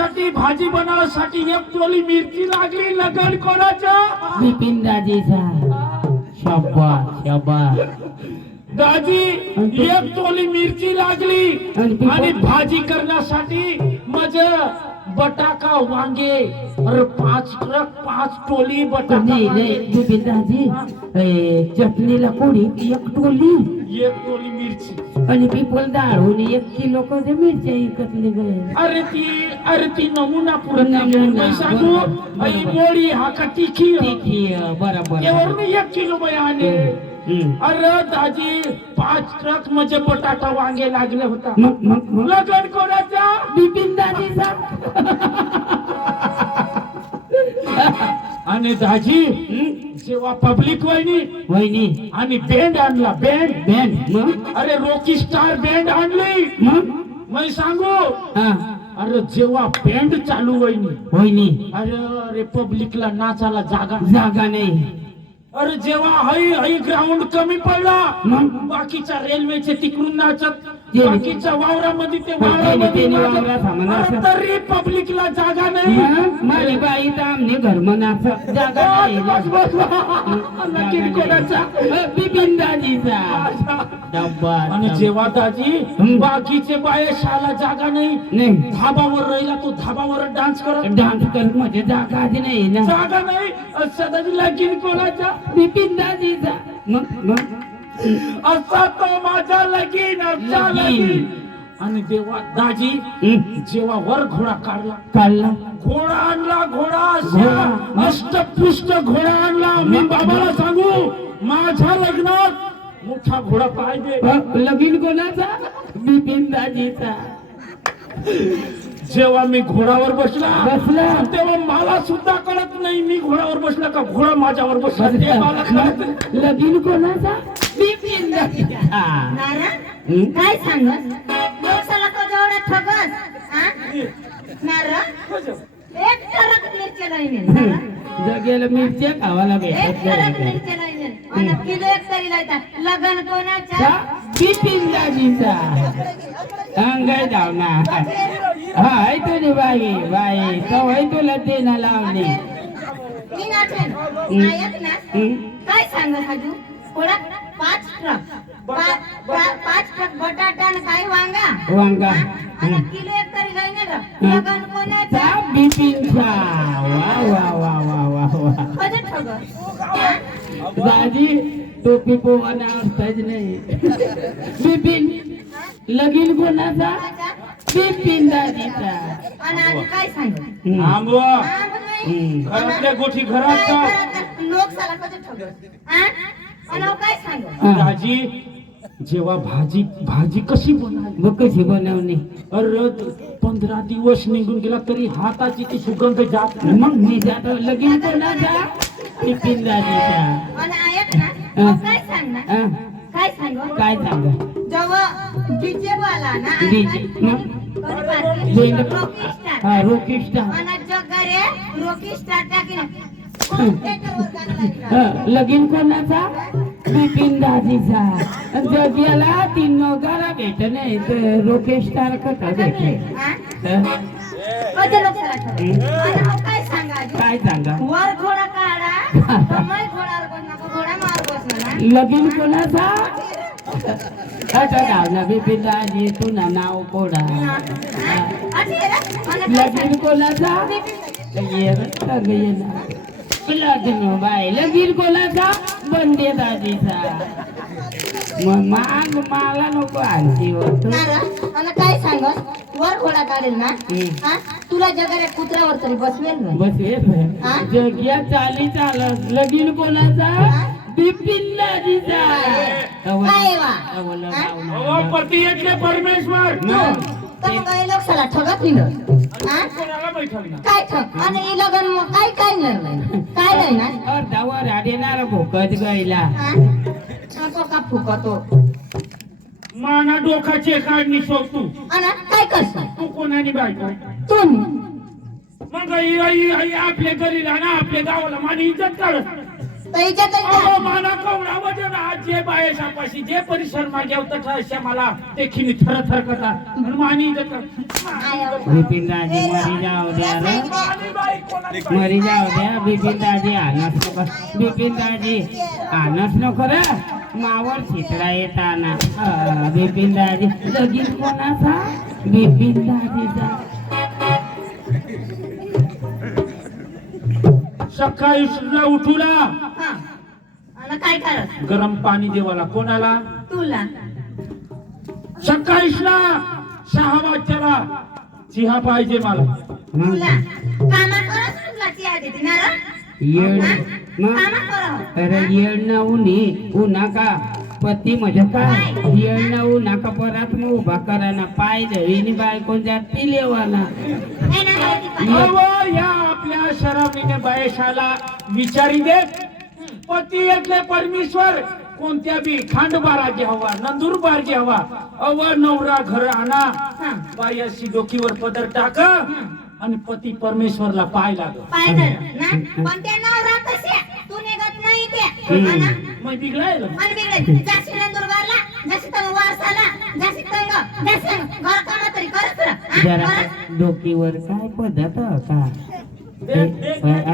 करण्यासाठी भाजी बनवण्यासाठी एक टोली मिरची लागली. लगन कोणाच्या बिपिन दाजीचा शाबास शाबास. दाजी एक टोली मिरची लागली. आणि भाजी करण्यासाठी मज बटाका वांगे अरे पाच ट्रक पाच टोली बटाका नाही. नाही ए, चटणीला कोणी एक टोली? एक टोली मिरची. आणि पिपल डाळून एक किलो कसे मिरच्या इकतले गए अरे ती अरे ती नमुना मी सांगू बरोबर, बरोबर. मोळी हा का तिखी? तिखी अ, बरोबर यावरून एक किलो बाई आले. हम्म. अरे दाजी पाच ट्रक म्हणजे बटाटा वांगे लागले होता. मग मग मग? लगन कोणाचा? बिपिन दाजीचा आणि दाजी जेव्हा पब्लिक वहिनी वहिनी. आणि बँड आणला बँड बँड मग? अरे रॉकी स्टार बँड आणली. मग? मी सांगू? हा. अरे जेव्हा बँड चालू वहिनी वहिनी. अरे अरे पब्लिकला नाचाला जागा जागा नाही. अरे जेव्हा हई हई ग्राउंड कमी पडला मग? बाकीच्या रेल्वेचे तिकडून नाचत बाकीच्या वावरामध्ये ते वावरामध्ये. तरी पब्लिकला जागा नाही. बाई तर आमने घर म्हणाचं जागा नाही. बस, बस, बस. नक्की कोणाचा? अ, बिपिन दाजीचा डब्बा आणि जेव्हा दाजी हम्म. बाकीचे बाये शाला जागा नाही नाही. धाबावर राहिला तो धाबावर डान्स करत. डान्स करत म्हणजे जागा आधी नाही ना. जागा नाही. सदाजी लगीन कोणाच्या बिपिन दाजीचा मग मग? असा तो माझा लगीन असा लगीन. आणि देवा दाजी. जेव्हा वर घोडा काढला काढला. घोडा आणला घोडा. असा अष्टपुष्ट घोडा आणला. मी बाबाला सांगू माझ्या लग्नात मोठा घोडा पाहिजे. लगीन कोणाचा? बिपिन दाजीचा. जेव्हा मी घोडावर बसला बसला. तेव्हा मला सुद्धा कळत नाही मी घोड्यावर बसला का घोडा माझ्यावर बसला. लगीन कोणाचा? काय सांगस दिवसाला तो जेवढा ठगस? नारा एक टरक मिरच्या लाईन नारा जगेला मिरच्या खावाला एक टरक नाही. मिरच्या आणि किलो एक तरी लायतात लग्न कोणाच्या? का? बिपिन दाजीचा अंगाई धावना. हा आहे तुझी बाई बाई तो आहे तुला ऐक ना? काय हाजू थोडा पाच ट्रक. पा- पा- पाच ट्रक बटाटा आणि काही वांगा. वांगा? आणि हम्म. किलो एक तरी जाईन रे हम्म. लग्न कोणाचा? चा बिपिनचा वा वा वा वा वा वा. कधी ठगस? दाजी टोपी पोहाना असताच नाही. बिपिन लगीन कोणाचा? बिपिन आणि आधी काय हा, बघ बाई. हम्म. घरातल्या गोष्टी घरात का? लोक साला कधी ठगस हा? दाजी जेव्हा भाजी भाजी कशी बनावी बघ कशी बनवली? अरे पंधरा दिवस निघून गेला तरी हाताची ती सुगंध जात नाही. मग मी जातो लगीन कोणाचा बिपिन दाजीचा आणि ऐक ना अहो काय सांग ना? हा. काय सांगू काय सांगा? जेव्हा डीजे वाला ना डीजे, मग? रॉकी स्टार हा रोकी स्टार आणि जगारे रॉकी स्टार टाकीन हा, लगीन कोणाचा? बिपिन दाजीचा. जग्याला तीन नोगारा भेट नाही तर रोके स्टार कथा भेटे काय सांगा वर घोडा काढा लगीन कोणाचा? अच्छा गावला बिपिन दाजी तुना नाव कोडा. लगीन कोणाचा? ये ना. लगीन बाय लगीन कोणाचा? बंदे दाजीचा मग माग मला नको आणखी होतो काय सांगस वर घोडा काढेल ना. हा? तुला जगारे कुत्र्यावर तरी बसवेल ना बस येत हा? जग्या चाली चालत. लगीन कोणाचा? बिपिन काय वा? हा? अहो, येतले परमेश्वर. तर मग हे लोक साला ठगत नाही हा? काय ठग? आणि हे लग्न मग काय काय नाही काय नाही ना? अर्धावर आडेणार भोकत गईला हा? नको का फुकतो माना डोकाचे काढणी शोध तू आणि काय करतो तू कोणाने बायको तू मग आपल्या गलीला ना आपल्या गावाला मानी इज्जत काढ त्याच्यात अहो माना कवडा वजन आज जे जे परिसर माझ्या तठा मला ते खिनी थर थर करता आणि मानी इज्जत काढ बिपिन दाजी मरी जाऊ द्या रे. आणि बाई कोणाची मरी जाऊ द्या बिपिन दाजी नको. बिपिन दाजी आणस नको रे. मावर चित्रा येताना. बिपिन दाजी लगीन कोणाचा? बिपिन दाजीचा. सकाळी सुद्धा उठूला. हा. आणि काय करत गरम पाणी देवाला. कोणाला? तुला. सकाळीच ना सहा वाजच्याला चिहा पाहिजे मला. मग तुला. कामा करत तुला चिया देते ना रे? येड. हा? मग कामा करत अरे येड ना उन्ही उन्हा का? पती म्हणजे काय येड ना उन्हा का परत मग उभा करा ना पाय धवीनी बायकोन जाती लेवाना ए ना रे ती पण. अहो, या आपल्या शराबीने बायशाला विचारी दे पती એટલે परमेश्वर कोणत्या बी खांडबारा घ्यावा नंदुरबार घ्यावा अव नवरा घर आणा हा. बाई अशी डोकीवर पदर टाका आणि पती परमेश्वरला पाय लाग पाय धर ना पण त्या नवरा कसे तू निघत नाही ते हम्म. हा ना? मग बिघडायला आणि बिघडत जाशी नंदुरबारला जशी तंग वारसाला जशी तंग जशी घर कामा तरी करत रहा. हा? जरा करत. डोकीवर काय पद्धत का दे, दे, अ, अ,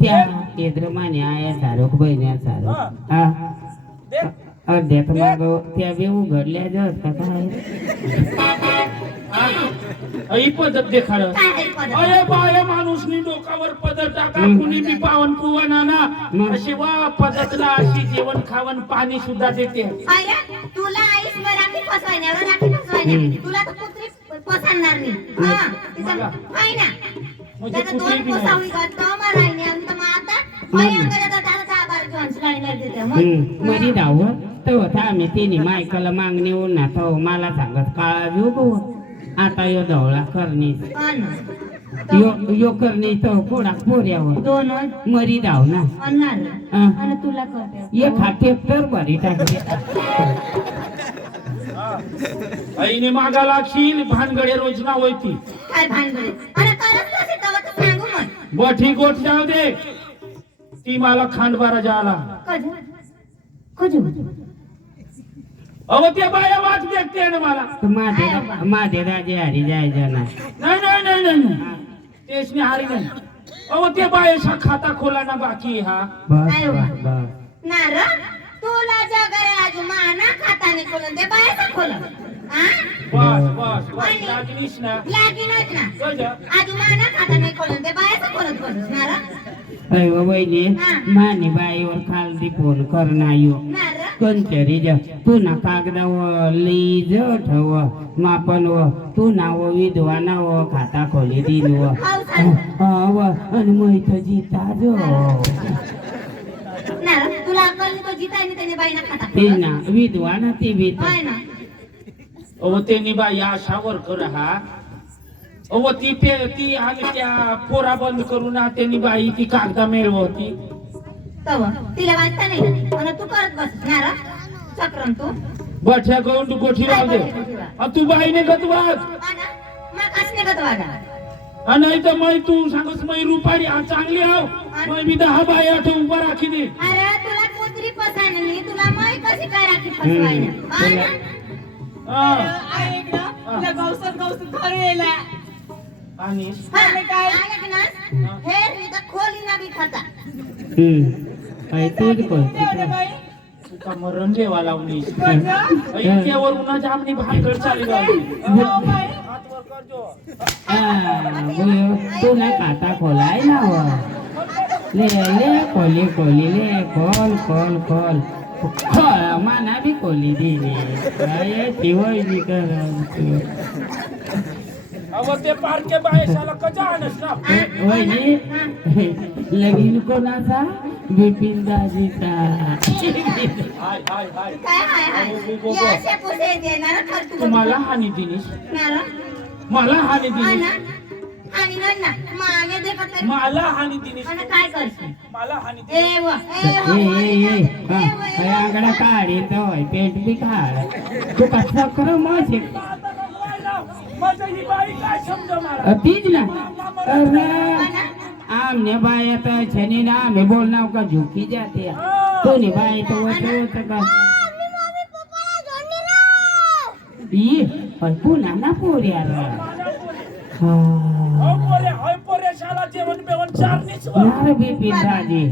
त्या केंद्रमाने आया सारोख बहिण्या सारोख हा दे. अर्ध्यात माग त्या बी उघडल्या जात का काय हा? ही पद्धत देखाड? अरे बाय माणूसनी डोकावर पदर टाका. कुणी बी पावन पुवन आणा. अशी वा पद्धतला अशी जेवण खावण पाणी सुद्धा देते. तुला आईस राखी राखी. तुला तर कुत्री नाही. हा ना? म्हणजे दोन आणि तर आता दहा बारा जॉन्स लाईनर देते. मग. मरी तो होता आम्ही तिने मायकाला मागणी ना तो मला सांगत काळा घेऊ आता यो धवळा करणी ना. यो यो करणी तो पोडा पोऱ्यावर दोन मरी धाव ना. आणि तुला करते एक हाते तर भरी टाकली आईने मागा लागशील भानगडे रोजना होती काय भानगडी अरे करत नसे तेव्हा तर सांगू मग बठी गोट जाऊ दे ती मला खांडबारा जाला कजू कजू अहो त्या बाया वाट देखते ना मला. माझे माझे राजे हरी जायचं ना नाही नाही नाही नाही नाही. तेच नाही हारी नाही अहो त्या बायाचा खाता खोला ना बाकी हा? बस अरे वा. बस बस. नार तुला जगरे आजू माना खाताने खोलून दे बायचा खोलून हा बस बस. बस लागलीस ना? लागीनच ना? कजा आजू माना खाताने खोलून दे बायचा खोलत अय व वहिनी हा. मानी बाईवर खालती फोन कर ना यो नार कंचरी ज तू ना कागदावर लीज ठेव मापन व तू नाव विधवा नाव खाता खोली दिन व खाऊ सांग हा व आणि मैथ जीता जो नार तुला अक्कल हा अहो ती ते ती आणि त्या पोरा बंद करून ना त्यांनी बाई ती कागदा मिळवती तव तिला वाचता नाही तू करत बस नार चक्रम तू. बठ्या गौंड गोठी राहू दे तू बाईने मग कसने गत वागा? नाही तर मग तू सांगस मग रुपारी हा चांगली आव मग मी दहा बाया ठेवून उभा राखी दे अरे तुला कुत्री पसायला नाही तुला माय कशी काय राखी हा ना? तुला घर आणि हा, काय तूच बाई. तुका मरण देवा लावली. इतक्यावर उन्हाच्या आमनी भानगड चालू लावली हो. तू ना खाता खोलाय ना व. ले ले खोली खोली ले खोल खोल खोल. खोल माना बी खोली दिली. काय शिवाय बी कर ते पारके बायसाला कजा आणस ना? वहिनी लगीन कोणाचा? बिपिन दाजीचा हाय हाय हाय. काय हाय हाय? गो, गो, गो. हे असे पुसे देणार खर तू तुम्हाला हानी नार मला? हानी हा दिनीस ना आणि नाही ना मागे दे का मला हानी दिनीस आणि काय करशील मला हानी दिनीस ए व ए हा आगडा काढी पेट बी काढ. तू कसा कर माझं? ही तीच ना अरे आमने बाय आता छनी ना आम्ही बोलना का झुकी जाते? कोणी बाई तो वच होत का? ई पण पुन्हा ना पोरी आला हा अहो पोरे. होय पोरे शाला जेवण बेवण चारणीच वर. नार बिपिन दाजी.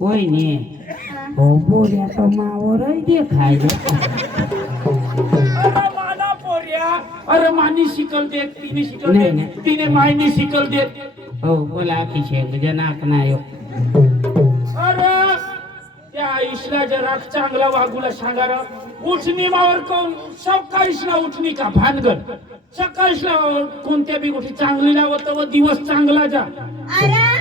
होय ने हो पोऱ्या तो मावरच देखायला. अरे माना पोऱ्या अरे मानी शिकल देत तिने शिकल नाही, देत नाही. तिने मायनी शिकल देत हो बोला अभिषेक जनाक नाही हो. अरे त्या आईशला जरा चांगला वागूला सांगा र. उठणी मावर कोण सकाळीसला उठणी का भानगड सकाळीसला कोणत्या बी गोष्टी चांगली लावत व दिवस चांगला जा अरे